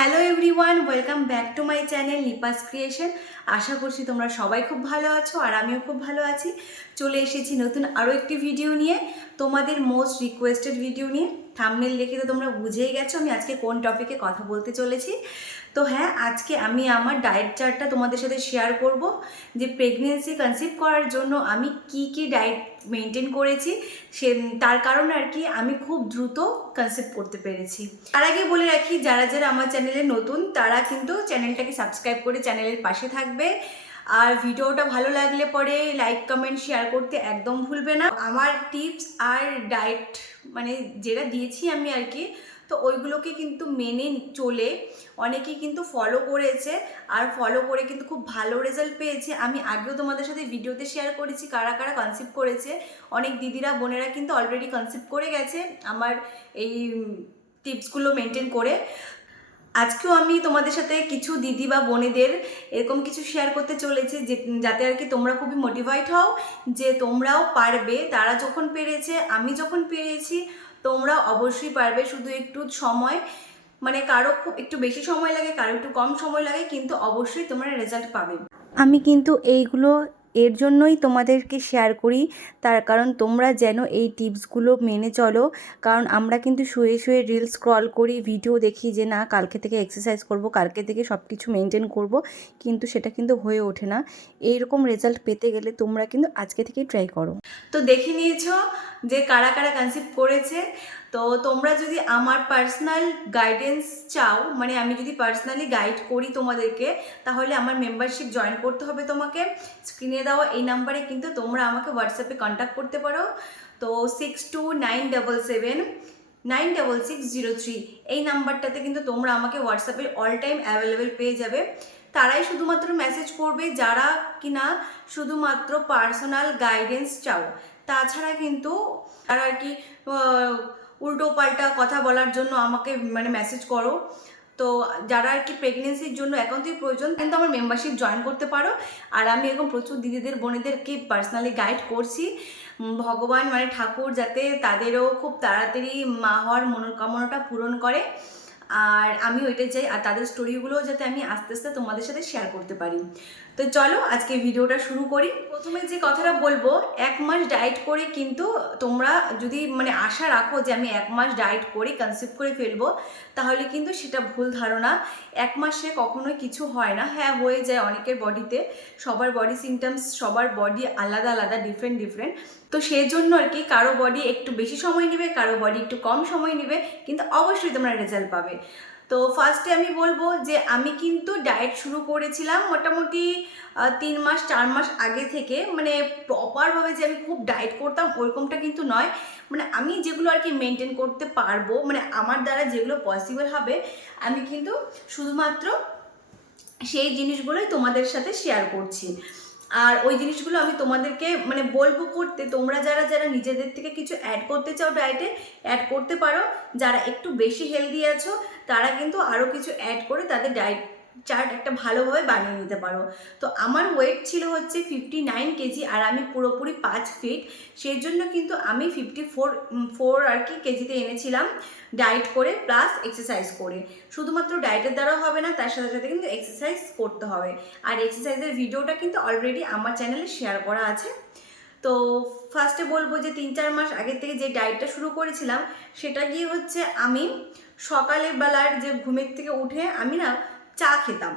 Hello everyone, welcome back to my channel Nipa's creation. আশা করছি তোমরা সবাই খুব ভালো আছো আর আমিও খুব ভালো আছি। চলে এসেছি নতুন আরও একটি ভিডিও নিয়ে, তোমাদের মোস্ট রিকোয়েস্টেড ভিডিও নিয়ে। থাম্বনেল দেখে তো তোমরা বুঝেই গেছো আমি আজকে কোন টপিকে কথা বলতে চলেছি। তো হ্যাঁ, আজকে আমি আমার ডায়েট চার্টটা তোমাদের সাথে শেয়ার করব, যে প্রেগনেন্সি কনসিভ করার জন্য আমি কি ডায়েট মেনটেন করেছি, সে তার কারণ আর কি আমি খুব দ্রুত কনসিভ করতে পেরেছি। তার আগে বলে রাখি, যারা যারা আমার চ্যানেলে নতুন তারা কিন্তু চ্যানেলটাকে সাবস্ক্রাইব করে চ্যানেলের পাশে থাকবে। আর ভিডিওটা ভালো লাগলে পরে লাইক কমেন্ট শেয়ার করতে একদম ভুলবে না। আমার টিপস আর ডায়েট মানে যেটা দিয়েছি আমি আর কি, তো ওইগুলোকে কিন্তু মেনে চলে অনেকেই কিন্তু ফলো করেছে, আর ফলো করে কিন্তু খুব ভালো রেজাল্ট পেয়েছে। আমি আগেও তোমাদের সাথে ভিডিওতে শেয়ার করেছি কারা কারা কনসিভ করেছে। অনেক দিদিরা বোনেরা কিন্তু অলরেডি কনসিভ করে গেছে আমার এই টিপসগুলো মেনটেন করে। আজকেও আমি তোমাদের সাথে কিছু দিদি বা বোনেদের এরকম কিছু শেয়ার করতে চলেছি, যে যাতে আর কি তোমরা খুবই মোটিভেট হও যে তোমরাও পারবে। তারা যখন পেরেছে, আমি যখন পেরেছি, তোমরা অবশ্যই পারবে। শুধু একটু সময়, মানে কারো খুব একটু বেশি সময় লাগে, কারো একটু কম সময় লাগে, কিন্তু অবশ্যই তোমরা রেজাল্ট পাবে। আমি কিন্তু এইগুলো এর জন্যই তোমাদেরকে শেয়ার করি, তার কারণ তোমরা যেন এই টিপসগুলো মেনে চলো। কারণ আমরা কিন্তু শুয়ে শুয়ে রিলস স্ক্রল করি, ভিডিও দেখি যে না কালকে থেকে এক্সারসাইজ করব, কালকে থেকে সব কিছু মেনটেন করব, কিন্তু সেটা কিন্তু হয়ে ওঠে না। এইরকম রেজাল্ট পেতে গেলে তোমরা কিন্তু আজকে থেকেই ট্রাই করো। তো দেখে নিয়েছো যে কারা কারা কনসিভ করেছে। তো তোমরা যদি আমার পার্সোনাল গাইডেন্স চাও, মানে আমি যদি পার্সোনালি গাইড করি তোমাদেরকে, তাহলে আমার মেম্বারশিপ জয়েন করতে হবে তোমাকে। স্ক্রিনে দেওয়া এই নাম্বারে কিন্তু তোমরা আমাকে হোয়াটসঅ্যাপে কন্ট্যাক্ট করতে পারো। তো 6297796603 এই নাম্বারটাতে কিন্তু তোমরা আমাকে হোয়াটসঅ্যাপে অল টাইম অ্যাভেলেবেল পেয়ে যাবে। তারাই শুধুমাত্র মেসেজ করবে যারা কিনা শুধুমাত্র পার্সোনাল গাইডেন্স চাও। তাছাড়া কিন্তু আর কি উল্টো পাল্টা কথা বলার জন্য আমাকে মানে মেসেজ করো। তো যারা আর কি প্রেগনেন্সির জন্য একান্তই প্রয়োজন, কিন্তু আমার মেম্বারশিপ জয়েন করতে পারো। আর আমি এরকম প্রচুর দিদিদের বোনেদেরকে পার্সোনালি গাইড করছি। ভগবান মানে ঠাকুর যাতে তাদেরও খুব তাড়াতাড়ি মা হওয়ার মনোকামনাটা পূরণ করে, আর আমি ওইটাই চাই। আর তাদের স্টোরিগুলোও যাতে আমি আস্তে আস্তে তোমাদের সাথে শেয়ার করতে পারি। তো চলো আজকে ভিডিওটা শুরু করি। প্রথমে যে কথাটা বলবো, 1 মাস ডায়েট করে কিন্তু তোমরা যদি মানে আশা রাখো যে আমি 1 মাস ডায়েট করে কনসিভ করে ফেলবো, তাহলে কিন্তু সেটা ভুল ধারণা। 1 মাসে কখনোই কিছু হয় না। হ্যাঁ, হয়ে যায় অনেকের বডিতে, সবার বডি সিমটমস, সবার বডি আলাদা আলাদা, ডিফারেন্ট। তো সেই জন্য আর কি কারো বডি একটু বেশি সময় নেবে, কারো বডি একটু কম সময় নেবে, কিন্তু অবশ্যই তোমরা রেজাল্ট পাবে। তো ফার্স্টে আমি বলবো যে আমি কিন্তু ডায়েট শুরু করেছিলাম মোটামুটি 3 মাস 4 মাস আগে থেকে। মানে প্রপারভাবে যে আমি খুব ডায়েট করতাম ওরকমটা কিন্তু নয়। মানে আমি যেগুলো আর কি মেনটেন করতে পারবো, মানে আমার দ্বারা যেগুলো পসিবল হবে, আমি কিন্তু শুধুমাত্র সেই জিনিসগুলোই তোমাদের সাথে শেয়ার করছি। আর ওই জিনিসগুলো আমি তোমাদেরকে মানে বলবো করতে। তোমরা যারা যারা নিজেদের থেকে কিছু অ্যাড করতে চাও ডায়েটে, অ্যাড করতে পারো। যারা একটু বেশি হেলদি আছো তারা কিন্তু আরও কিছু অ্যাড করে তাদের ডায়েট চার্ট একটা ভালোভাবে বানিয়ে নিতে পারো। তো আমার ওয়েট ছিল হচ্ছে 59 কেজি, আর আমি পুরোপুরি 5 ফিট। সেই জন্য কিন্তু আমি 54 আর কি কেজিতে এনেছিলাম, ডায়েট করে প্লাস এক্সারসাইজ করে। শুধুমাত্র ডায়েটের দ্বারা হবে না, তার সাথে সাথে কিন্তু এক্সারসাইজ করতে হবে। আর এক্সারসাইজের ভিডিওটা কিন্তু অলরেডি আমার চ্যানেলে শেয়ার করা আছে। তো ফার্স্টে বলবো যে 3-4 মাস আগের থেকে যে ডায়েটটা শুরু করেছিলাম, সেটা গিয়ে হচ্ছে আমি সকালের বেলার যে ঘুমের থেকে উঠে আমি না চা খেতাম।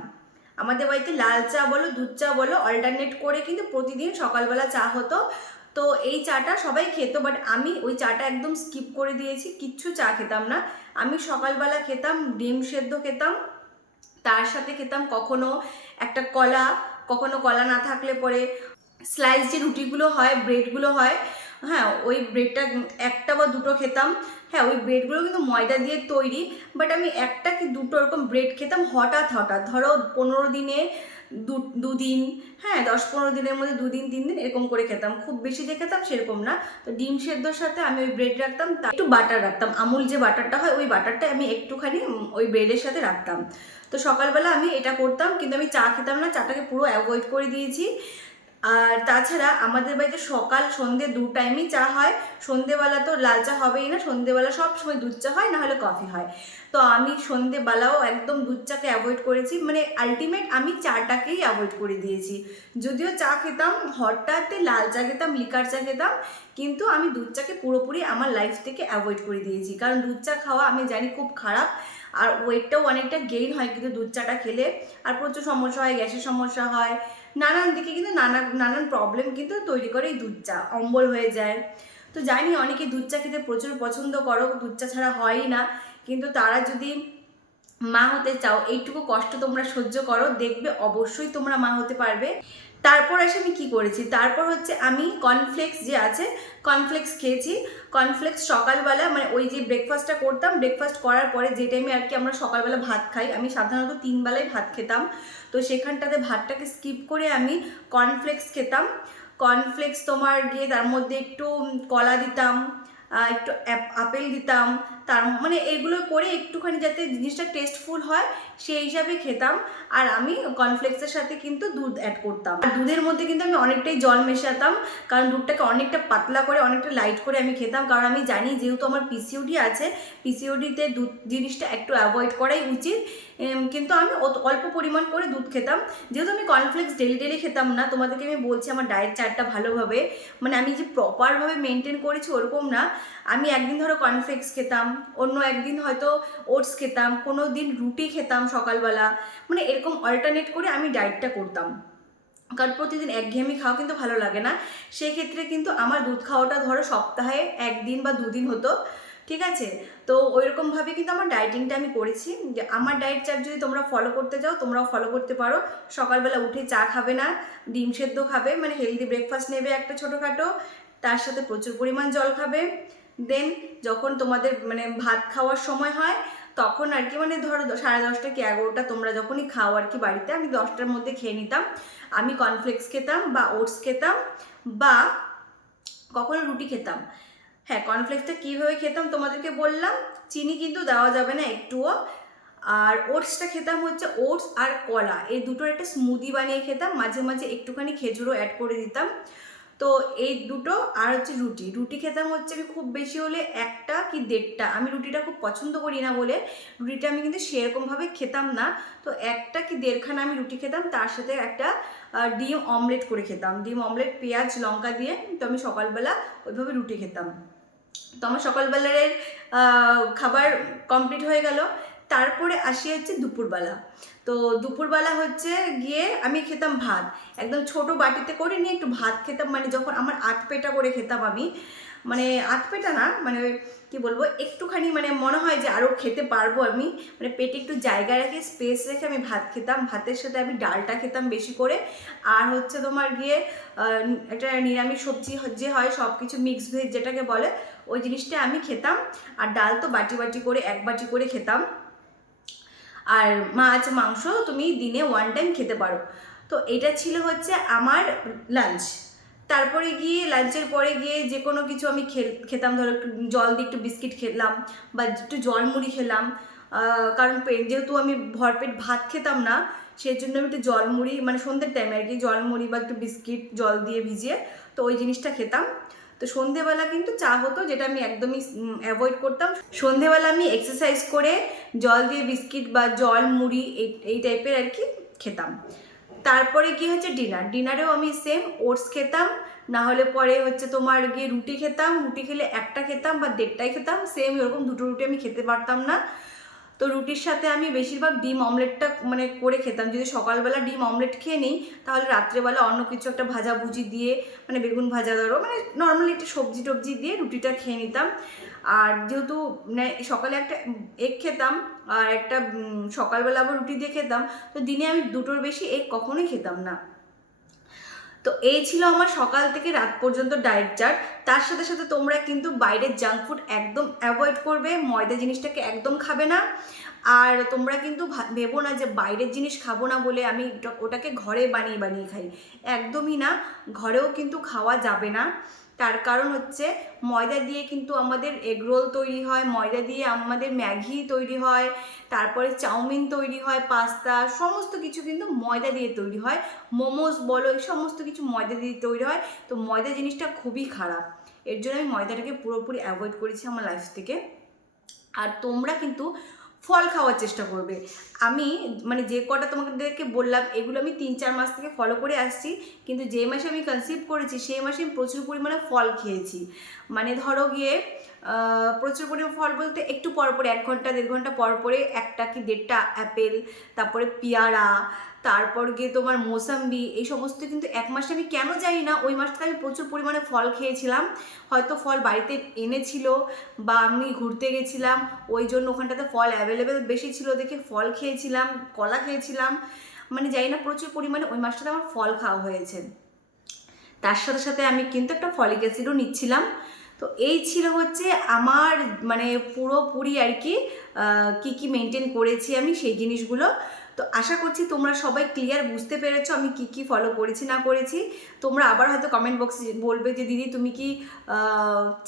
আমাদের বাড়িতে লাল চা বলো দুধ চা বলো অল্টারনেট করে কিন্তু প্রতিদিন সকালবেলা চা হতো। তো এই চাটা সবাই খেত, বাট আমি ওই চাটা একদম স্কিপ করে দিয়েছি, কিচ্ছু চা খেতাম না। আমি সকালবেলা খেতাম ডিম সেদ্ধ খেতাম, তার সাথে খেতাম কখনো একটা কলা, কখনো কলা না থাকলে পরে স্লাইস যে রুটিগুলো হয়, ব্রেডগুলো হয়, হ্যাঁ ওই ব্রেডটা একটা বা দুটো খেতাম। হ্যাঁ, ওই ব্রেডগুলো কিন্তু ময়দা দিয়ে তৈরি, বাট আমি একটা কি দুটো এরকম ব্রেড খেতাম হঠাৎ হঠাৎ, ধরো 15 দিনে দুদিন, হ্যাঁ 10-15 দিনের মধ্যে 2-3 দিন এরকম করে খেতাম। খুব বেশি যে খেতাম সেরকম না। তো ডিম সেদ্ধর সাথে আমি ওই ব্রেড রাখতাম, তার একটু বাটার রাখতাম, আমুল যে বাটারটা হয় ওই বাটারটা আমি একটুখানি ওই ব্রেডের সাথে রাখতাম। তো সকালবেলা আমি এটা করতাম, কিন্তু আমি চা খেতাম না, চাটাকে পুরো অ্যাভয়েড করে দিয়েছি। আর তাছাড়া আমাদের বাড়িতে সকাল সন্ধে দু টাইমই চা হয়। সন্ধেবেলা তো লাল চা হবেই না, সন্ধেবেলা সব সময় দুধ চা হয়, না হলে কফি হয়। তো আমি সন্ধেবেলাও একদম দুধ চাকে অ্যাভয়েড করেছি, মানে আলটিমেট আমি চাটাকেই অ্যাভয়েড করে দিয়েছি। যদিও চা খেতাম, হঠাৎ লাল চা খেতাম, লিকার চা খেতাম, কিন্তু আমি দুধ চাকে পুরোপুরি আমার লাইফ থেকে অ্যাভয়েড করে দিয়েছি। কারণ দুধ চা খাওয়া আমি জানি খুব খারাপ, আর ওয়েটটাও অনেকটা গেইন হয় কিন্তু দুধ চাটা খেলে। আর প্রচুর সমস্যা হয়, গ্যাসের সমস্যা হয়, নানান দিকে কিন্তু নানান প্রবলেম কিন্তু তৈরি করে এই দুধ চা, অম্বল হয়ে যায়। তো জানি অনেকে দুধ চা খেতে প্রচুর পছন্দ করো, দুধ চা ছাড়া হয়ই না, কিন্তু তারা যদি মা হতে চাও এইটুকু কষ্ট তোমরা সহ্য করো, দেখবে অবশ্যই তোমরা মা হতে পারবে। তারপর এসে আমি কি করেছি, তারপর হচ্ছে আমি কর্নফ্লেক্স যে আছে কর্নফ্লেক্স খেয়েছি। কর্নফ্লেক্স সকালবেলা মানে ওই যে ব্রেকফাস্টটা করতাম, ব্রেকফাস্ট করার পরে যে টাইমে আর কি আমরা সকালবেলা ভাত খাই, আমি সাধারণত 3 বেলায় ভাত খেতাম, তো সেখানটাতে ভাতটাকে স্কিপ করে আমি কর্নফ্লেক্স খেতাম। কর্নফ্লেক্স তোমার গিয়ে তার মধ্যে একটু কলা দিতাম, একটু আপেল দিতাম, তার মানে এগুলো করে একটুখানি যাতে জিনিসটা টেস্টফুল হয় সেই হিসাবে খেতাম। আর আমি কর্নফ্লেক্সের সাথে কিন্তু দুধ অ্যাড করতাম, আর দুধের মধ্যে কিন্তু আমি অনেকটাই জল মেশাতাম, কারণ দুধটাকে অনেকটা পাতলা করে অনেকটা লাইট করে আমি খেতাম। কারণ আমি জানি যেহেতু আমার পিসিওডি আছে, পিসিওডিতে দুধ জিনিসটা একটু অ্যাভয়েড করাই উচিত, কিন্তু আমি অল্প পরিমাণ করে দুধ খেতাম। যেহেতু আমি কর্নফ্লেক্স ডেলি ডেলি খেতাম না, তোমাদেরকে আমি বলছি আমার ডায়েট চার্টটা ভালোভাবে, মানে আমি যে প্রপারভাবে মেনটেন করেছি ওরকম না। আমি একদিন ধরো কর্নফ্লেক্স খেতাম, অন্য একদিন হয়তো ওটস খেতাম, কোনো দিন রুটি খেতাম সকালবেলা, মানে এরকম অল্টারনেট করে আমি ডায়েটটা করতাম। কারণ প্রতিদিন একঘেয়েমি খাওয়া কিন্তু ভালো লাগে না, সেক্ষেত্রে কিন্তু আমার দুধ খাওয়াটা ধরো সপ্তাহে 1 দিন বা 2 দিন হতো, ঠিক আছে। তো ওইরকমভাবে কিন্তু আমার ডায়েটিংটা আমি করেছি। যে আমার ডায়েট চার্ট যদি তোমরা ফলো করতে চাও তোমরাও ফলো করতে পারো। সকালবেলা উঠে চা খাবে না, ডিম সেদ্ধ খাবে, মানে হেলদি ব্রেকফাস্ট নেবে একটা ছোটোখাটো, তার সাথে প্রচুর পরিমাণ জল খাবে। দেন যখন তোমাদের মানে ভাত খাওয়ার সময় হয় তখন আর কি, মানে ধরো 10:30 কি 11টা তোমরা যখনই খাও আর কি বাড়িতে, আমি 10টার মধ্যে খেয়ে নিতাম। আমি কর্নফ্লেক্স খেতাম বা ওটস খেতাম বা কখনো রুটি খেতাম। হ্যাঁ, কর্নফ্লেক্সটা কীভাবে খেতাম তোমাদেরকে বললাম, চিনি কিন্তু দেওয়া যাবে না একটুও। আর ওটসটা খেতাম হচ্ছে ওটস আর কলা, এই দুটোর একটা স্মুদি বানিয়ে খেতাম, মাঝে মাঝে একটুখানি খেজুরও অ্যাড করে দিতাম। তো এই দুটো, আর হচ্ছে রুটি, রুটি খেতাম হচ্ছে আমি খুব বেশি হলে 1টা কি 1.5টা, আমি রুটিটা খুব পছন্দ করি না বলে রুটিটা আমি কিন্তু সেরকমভাবে খেতাম না। তো 1টা কি 1.5খানা আমি রুটি খেতাম, তার সাথে একটা ডিম অমলেট করে খেতাম, ডিম অমলেট পেঁয়াজ লঙ্কা দিয়ে। তো আমি সকালবেলা ওইভাবে রুটি খেতাম। তো আমার সকালবেলার খাবার কমপ্লিট হয়ে গেল। তারপরে আসি হচ্ছে দুপুরবেলা। তো দুপুরবেলা হচ্ছে গিয়ে আমি খেতাম ভাত, একদম ছোট বাটিতে করে নিয়ে একটু ভাত খেতাম, মানে যখন আমার আধপেটা করে খেতাম আমি, মানে আধপেটা না, মানে কি বলবো, একটুখানি মানে মনে হয় যে আরও খেতে পারবো আমি, মানে পেটে একটু জায়গা রেখে স্পেস রেখে আমি ভাত খেতাম। ভাতের সাথে আমি ডালটা খেতাম বেশি করে, আর হচ্ছে তোমার গিয়ে একটা নিরামিষ সবজি যে হয় সব কিছু মিক্স ভেজ যেটাকে বলে, ওই জিনিসটা আমি খেতাম। আর ডাল তো বাটি বাটি করে 1 বাটি করে খেতাম। আর মাছ মাংস তুমি দিনে 1 টাইম খেতে পারো। তো এটা ছিল হচ্ছে আমার লাঞ্চ। তারপরে গিয়ে লাঞ্চের পরে গিয়ে যে কোনো কিছু আমি খেতাম, ধরো একটু জল দিয়ে একটু বিস্কিট খেলাম বা একটু জল মুড়ি খেলাম, কারণ যেহেতু আমি ভরপেট ভাত খেতাম না, সেই জন্য আমি একটু জল মুড়ি, মানে সন্ধ্যের টাইমে আর কি, জল মুড়ি বা একটু বিস্কিট জল দিয়ে ভিজিয়ে, তো ওই জিনিসটা খেতাম। তো সন্ধেবেলা কিন্তু চা হতো, যেটা আমি একদমই অ্যাভয়েড করতাম। সন্ধেবেলা আমি এক্সারসাইজ করে জল দিয়ে বিস্কিট বা জল মুড়ি এই টাইপের আর কি খেতাম। তারপরে কি হচ্ছে ডিনারেও আমি সেম ওটস খেতাম, না হলে পরে হচ্ছে তোমার গিয়ে রুটি খেতাম, রুটি খেলে 1টা খেতাম বা 1.5টাই খেতাম, সেম এরকম 2টো রুটি আমি খেতে পারতাম না। তো রুটির সাথে আমি বেশিরভাগ ডিম অমলেটটা মানে করে খেতাম। যদি সকালবেলা ডিম অমলেট খেয়ে নিই তাহলে রাত্রেবেলা অন্য কিছু একটা ভাজাভুজি দিয়ে, মানে বেগুন ভাজা ধরো, মানে নর্মালি একটা সবজি টবজি দিয়ে রুটিটা খেয়ে নিতাম। আর যেহেতু মানে সকালে একটা এগ খেতাম আর একটা সকালবেলা আবার রুটি দিয়ে খেতাম, তো দিনে আমি 2টোর বেশি এগ কখনোই খেতাম না। তো এই ছিল আমার সকাল থেকে রাত পর্যন্ত ডায়েট চার্ট। তার সাথে সাথে তোমরা কিন্তু বাইরের জাঙ্ক ফুড একদম অ্যাভয়েড করবে, ময়দা জিনিসটাকে একদম খাবে না। আর তোমরা কিন্তু ভেবো না যে বাইরের জিনিস খাবো না বলে আমি ওটাকে ঘরে বানিয়ে বানিয়ে খাই, একদমই না, ঘরেও কিন্তু খাওয়া যাবে না। তার কারণ হচ্ছে ময়দা দিয়ে কিন্তু আমাদের এগরোল তৈরি হয়, ময়দা দিয়ে আমাদের ম্যাগি তৈরি হয়, তারপরে চাউমিন তৈরি হয়, পাস্তা, সমস্ত কিছু কিন্তু ময়দা দিয়ে তৈরি হয়। মোমোস বলো, এই সমস্ত কিছু ময়দা দিয়ে তৈরি হয়। তো ময়দা জিনিসটা খুবই খারাপ, এর জন্য আমি ময়দাটাকে পুরোপুরি অ্যাভয়েড করেছি আমার লাইফ থেকে। আর তোমরা কিন্তু ফল খাওয়ার চেষ্টা করবে। আমি মানে যে কটা তোমাদেরকে বললাম এগুলো আমি 3-4 মাস থেকে ফলো করে আসছি, কিন্তু যে মাসে আমি কনসিভ করেছি সেই মাসে আমি প্রচুর পরিমাণে ফল খেয়েছি। মানে ধরো গিয়ে প্রচুর পরিমাণে ফল বলতে একটু পর পরে 1 ঘন্টা 1.5 ঘন্টা পর পরে 1টা কি 1.5টা অ্যাপেল, তারপরে পেয়ারা, তারপর গিয়ে তোমার মোসাম্বি, এই সমস্ত কিন্তু 1 মাসে আমি কেন জানি না ওই মাসটা আমি প্রচুর পরিমাণে ফল খেয়েছিলাম। হয়তো ফল বাড়িতে এনেছিল বা আমি ঘুরতে গেছিলাম, ওই জন্য ওখানটাতে ফল অ্যাভেলেবেল বেশি ছিল দেখে ফল খেয়েছিলাম, কলা খেয়েছিলাম, মানে জানি না প্রচুর পরিমাণে ওই মাসটাতে আমার ফল খাওয়া হয়েছে। তার সাথে সাথে আমি কিন্তু একটা ফলিক অ্যাসিডও নিচ্ছিলাম। তো এই ছিল হচ্ছে আমার মানে পুরোপুরি আর কি কী মেনটেন করেছি আমি সেই জিনিসগুলো। তো আশা করছি তোমরা সবাই ক্লিয়ার বুঝতে পেরেছো আমি কি ফলো করেছি না করেছি। তোমরা আবার হয়তো কমেন্ট বক্সে বলবে যে দিদি তুমি কি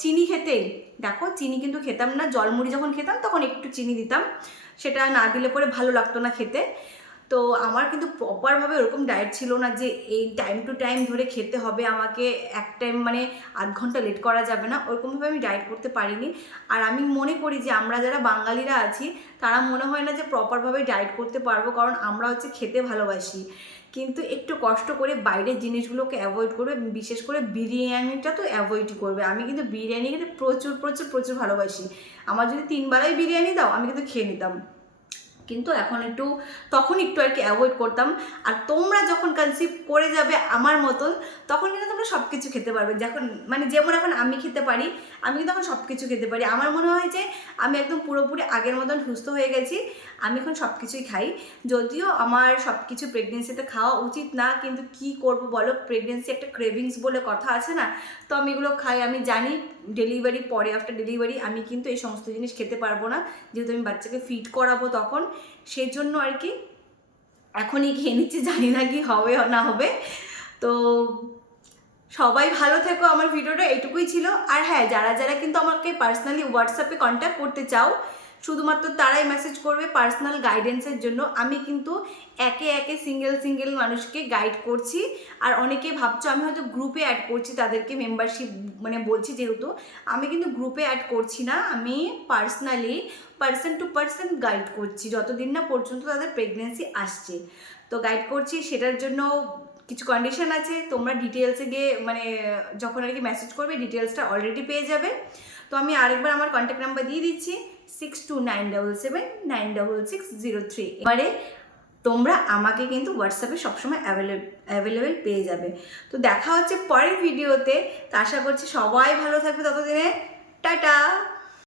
চিনি খেতে? দেখো চিনি কিন্তু খেতাম না, জলমুড়ি যখন খেতাম তখন একটু চিনি দিতাম, সেটা না দিলে পরে ভালো লাগতো না খেতে। তো আমার কিন্তু প্রপারভাবে ওরকম ডায়েট ছিল না যে এই টাইম টু টাইম ধরে খেতে হবে আমাকে, এক টাইম মানে আধ ঘন্টা লেট করা যাবে না, ওরকমভাবে আমি ডায়েট করতে পারিনি। আর আমি মনে করি যে আমরা যারা বাঙালিরা আছি তারা মনে হয় না যে প্রপারভাবে ডায়েট করতে পারবো, কারণ আমরা হচ্ছে খেতে ভালোবাসি, কিন্তু একটু কষ্ট করে বাইরের জিনিসগুলোকে অ্যাভয়েড করবে, বিশেষ করে বিরিয়ানিটা তো অ্যাভয়েডই করবে। আমি কিন্তু বিরিয়ানি খেতে প্রচুর প্রচুর প্রচুর ভালোবাসি, আমার যদি 3 বেলায় বিরিয়ানি দাও আমি কিন্তু খেয়ে নিতাম, কিন্তু এখন তখন একটু আর কি অ্যাভয়েড করতাম। আর তোমরা যখন কনসিভ করে যাবে আমার মতন, তখন কিন্তু তোমরা সব কিছু খেতে পারবে, যখন মানে যেমন এখন আমি খেতে পারি, আমি কিন্তু এখন সব কিছু খেতে পারি। আমার মনে হয় যে আমি একদম পুরোপুরি আগের মতন সুস্থ হয়ে গেছি, আমি এখন সব কিছুই খাই। যদিও আমার সব কিছু প্রেগনেন্সিতে খাওয়া উচিত না, কিন্তু কি করব বলো, প্রেগনেন্সি একটা ক্রেভিংস বলে কথা আছে না, তো আমি এগুলো খাই। আমি জানি ডেলিভারি পরে, আফটার ডেলিভারি আমি কিন্তু এই সমস্ত জিনিস খেতে পারবো না, যেহেতু আমি বাচ্চাকে ফিড করাবো তখন, সেই জন্য আর কি এখনই খেয়ে নিচ্ছি, জানি না কি হবে না হবে। তো সবাই ভালো থেকো, আমার ভিডিওটা এইটুকুই ছিল। আর হ্যাঁ, যারা যারা কিন্তু আমাকে পার্সোনালি হোয়াটসঅ্যাপে কন্ট্যাক্ট করতে চাও, শুধুমাত্র তারাই মেসেজ করবে পার্সোনাল গাইডেন্সের জন্য। আমি কিন্তু একে একে সিঙ্গেল মানুষকে গাইড করছি। আর অনেকে ভাবছো আমি হয়তো গ্রুপে অ্যাড করছি তাদেরকে, মেম্বারশিপ মানে বলছি, যেহেতু আমি কিন্তু গ্রুপে অ্যাড করছি না, আমি personally person to person guide করছি, যতদিন না পর্যন্ত তাদের প্রেগনেন্সি আসছে। তো গাইড করছি, সেটার জন্য কিছু কন্ডিশন আছে, তোমরা ডিটেলসে গিয়ে মানে যখন আর কি মেসেজ করবে ডিটেলসটা অলরেডি পেয়ে যাবে। তো আমি আরেকবার আমার কন্ট্যাক্ট নাম্বার দিয়ে দিচ্ছি 6297796603। এবারে তোমরা আমাকে কিন্তু হোয়াটসঅ্যাপে সবসময় অ্যাভেলেবেল পেয়ে যাবে। তো দেখা হচ্ছে পরের ভিডিওতে। তো আশা করছি সবাই ভালো থাকবে ততদিনে। টাটা।